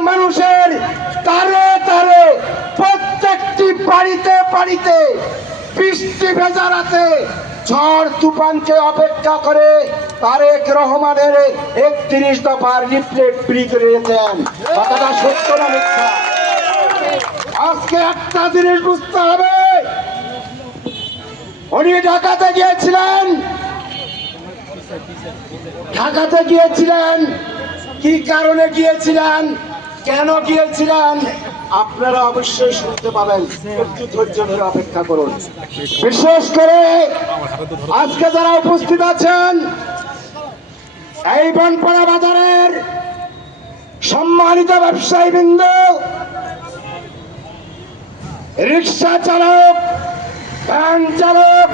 মানুষের তারে তারে প্রত্যেকটি বাড়িতে বাড়িতে বৃষ্টি ভেজা রাতে ঝড় তুফানকে অপেক্ষা করে তারেক রহমানের একত্রিশ দফার লিফলেট বিলি করে কথাটা সত্য না মিথ্যা? আজকে একটা জিনিস বুঝতে হবে। উনি ঢাকাতে গিয়েছিলেন। ঢাকাতে গিয়েছিলেন। কি কারণে গিয়েছিলেন? কেন গিয়েছিলেন? আপনারা অবশ্যই শুনতে পাবেন। একটু ধৈর্য ধরে অপেক্ষা করুন। বিশেষ করে আজকে যারা উপস্থিত আছেন, এই বনপাড়া বাজারের সম্মানিত ব্যবসায়ী বৃন্দ রিক্সা চালক, ভ্যান চালক,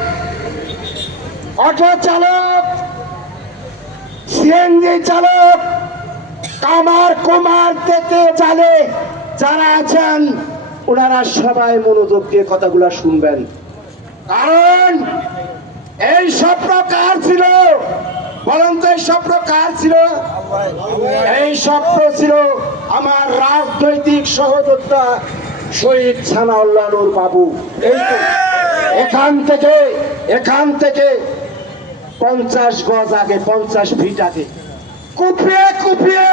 অটো চালক, সিএনজি চালক কামার কুমার তেতে চালে যারা আছেন ওনারা সবাই মনোযোগ দিয়ে কথাগুলো শুনবেন। কারণ এই স্বপ্ন কার ছিল? বলেন তো এই স্বপ্ন কার ছিল? এই স্বপ্ন ছিল আমার রাজনৈতিক সহযোদ্ধা শহীদ সানাউল্লাহ নূর বাবু। এই তো এখান থেকে এখান থেকে পঞ্চাশ গজ আগে, পঞ্চাশ ফিট আগে। কুপিয়ে কুপিয়ে।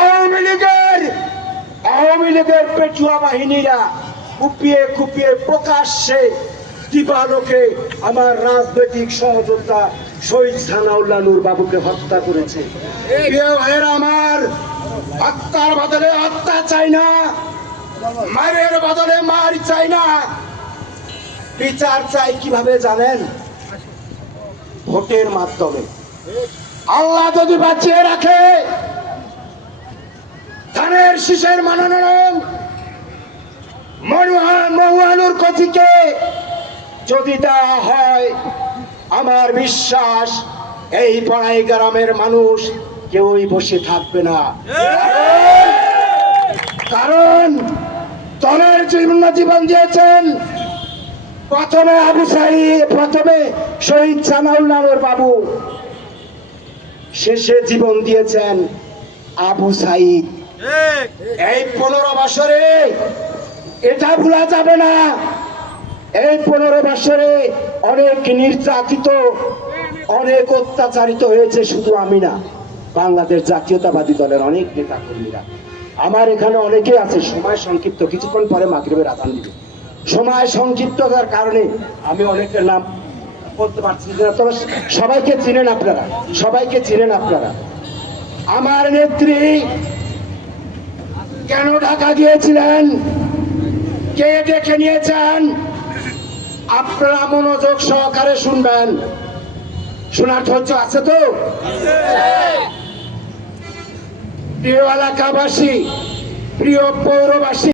আওয়ামী লীগের আওয়ামী লীগের পেটুয়া বাহিনীরা কুপিয়ে কুপিয়ে প্রকাশ্যে দিবালোকে আমার রাজনৈতিক সহযোদ্ধা শহীদ সানাউল্লাহ নূর বাবুকে হত্যা করেছে। আমার হত্যার বদলে হত্যা চাই না মারের বদলে মার চাই না। বিচার চাই কীভাবে জানেন? ভোটের মাধ্যমে। আল্লাহ যদি বাঁচিয়ে রাখে, ধানের শীষের মনোনয়ন মহুয়ানুর কচিকে যদি দেওয়া হয়, আমার বিশ্বাস এই পড়াই গ্রামের মানুষ কেউই বসে থাকবে না। কারণ দলের জন্য জীবন দিয়েছেন। প্রথমে আবু সাহিদ প্রথমে শহীদ সানাউল্লাহর বাবু। শেষে জীবন দিয়েছেন আবু সাইদ। এই পনেরো বছরে এটা ভুলা যাবে না। এই পনেরো বছরে অনেক নির্যাতিত অনেক অত্যাচারিত হয়েছে শুধু আমি না বাংলাদেশ জাতীয়তাবাদী দলের অনেক নেতা কর্মীরা আমার এখানে অনেকে আছে সময় সংক্ষিপ্ত কিছুক্ষণ পরে মাগরিবের আদান দিবে। সময় সংক্ষিপ্ততার কারণে আমি অনেকের নাম তবে সবাইকে চিনেন আপনারা, সবাইকে চিনেন আপনারা। আমার নেত্রী কেন ঢাকা গিয়েছিলেন? কে ডেকে নিয়েছেন? আপনারা মনোযোগ সহকারে শুনবেন। শোনার ধৈর্য আছে তো? প্রিয় এলাকাবাসী, প্রিয় পৌরবাসী